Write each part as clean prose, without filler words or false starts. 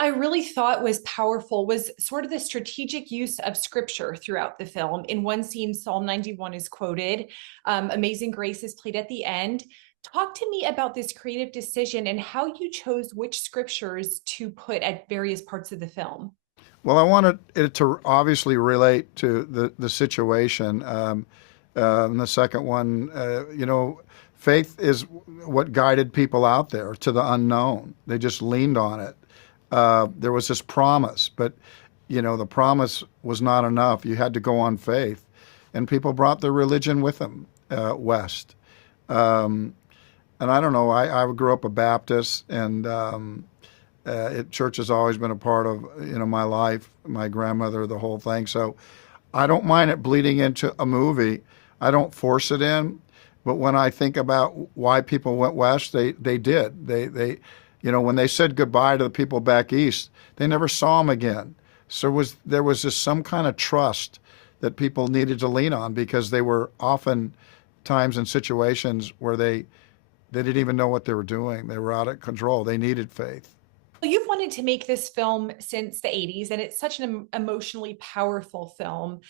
I really thought was powerful was sort of the strategic use of scripture throughout the film. In one scene, Psalm 91 is quoted, Amazing Grace is played at the end. Talk to me about this creative decision and how you chose which scriptures to put at various parts of the film. Well, I wanted it to obviously relate to the situation. And the second one, faith is what guided people out there to the unknown. They just leaned on it. There was this promise, but the promise was not enough. You had to go on faith, and people brought their religion with them west. Um, and I don't know. I grew up a Baptist, and church has always been a part of my life. My grandmother, the whole thing. So I don't mind it bleeding into a movie. I don't force it in, but when I think about why people went west, they did. When they said goodbye to the people back east, they never saw them again. So there was just some kind of trust that people needed to lean on because they were often times in situations where they didn't even know what they were doing. They were out of control. They needed faith. Well, you've wanted to make this film since the 80s, and it's such an emotionally powerful film.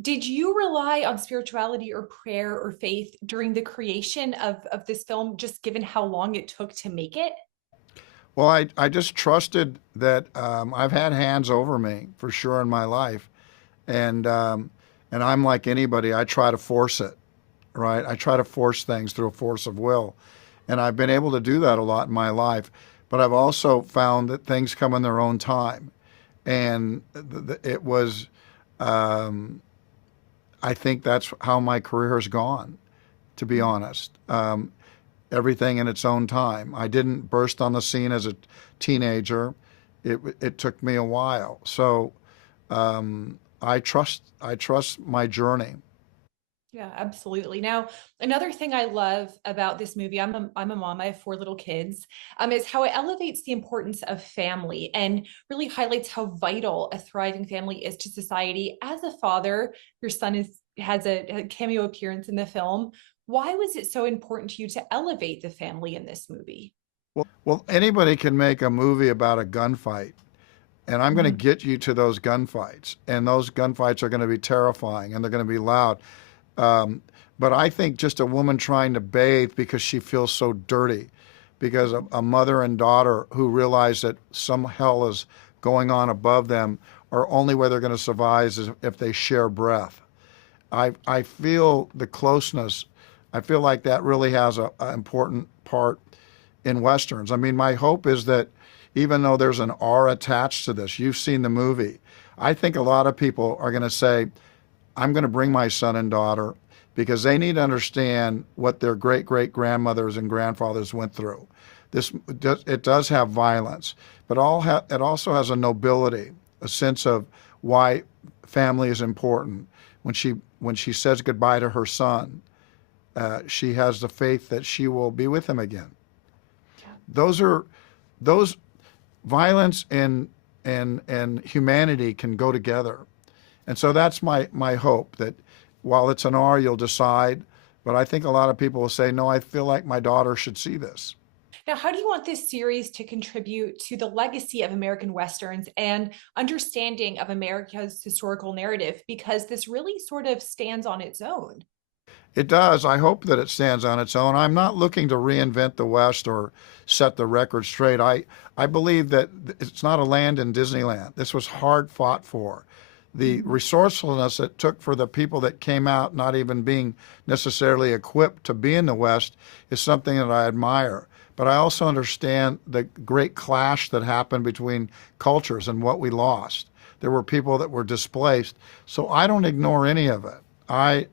Did you rely on spirituality or prayer or faith during the creation of this film, just given how long it took to make it? Well, I just trusted that I've had hands over me for sure in my life, and I'm like anybody. I try to force it, right? I try to force things through a force of will, and I've been able to do that a lot in my life. But I've also found that things come in their own time, and it was. Um, I think that's how my career has gone, to be honest. Everything in its own time. I didn't burst on the scene as a teenager. It took me a while. So I trust my journey. Yeah, absolutely. Now, another thing I love about this movie, I'm a mom, I have four little kids, is how it elevates the importance of family and really highlights how vital a thriving family is to society. As a father, your son has a cameo appearance in the film. Why was it so important to you to elevate the family in this movie? Well, anybody can make a movie about a gunfight, and I'm going to Mhm. get you to those gunfights, and those gunfights are going to be terrifying and they're going to be loud. Um, but I think just a woman trying to bathe because she feels so dirty, because a mother and daughter who realize that some hell is going on above them, or only way they're going to survive is if they share breath. I feel the closeness. I feel like that really has a important part in westerns. I mean, my hope is that even though there's an R attached to this, you've seen the movie. I think a lot of people are going to say, I'm going to bring my son and daughter because they need to understand what their great great grandmothers and grandfathers went through. This it does have violence, but it also has a nobility, a sense of why family is important. When she says goodbye to her son, she has the faith that she will be with him again. Yeah. Those are those violence and humanity can go together. And so that's my hope that while it's an R, you'll decide. But I think a lot of people will say, no, I feel like my daughter should see this. Now, how do you want this series to contribute to the legacy of American Westerns and understanding of America's historical narrative? Because this really sort of stands on its own. It does. I hope that it stands on its own. I'm not looking to reinvent the West or set the record straight. I believe that it's not a land in Disneyland. This was hard fought for. The Mhm. resourcefulness it took for the people that came out, not even being necessarily equipped to be in the West, is something that I admire. But I also understand the great clash that happened between cultures and what we lost. There were people that were displaced. So I don't ignore any of it. I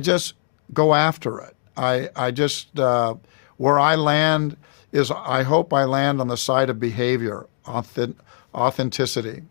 just go after it. I just where I land is I hope I land on the side of behavior, authenticity.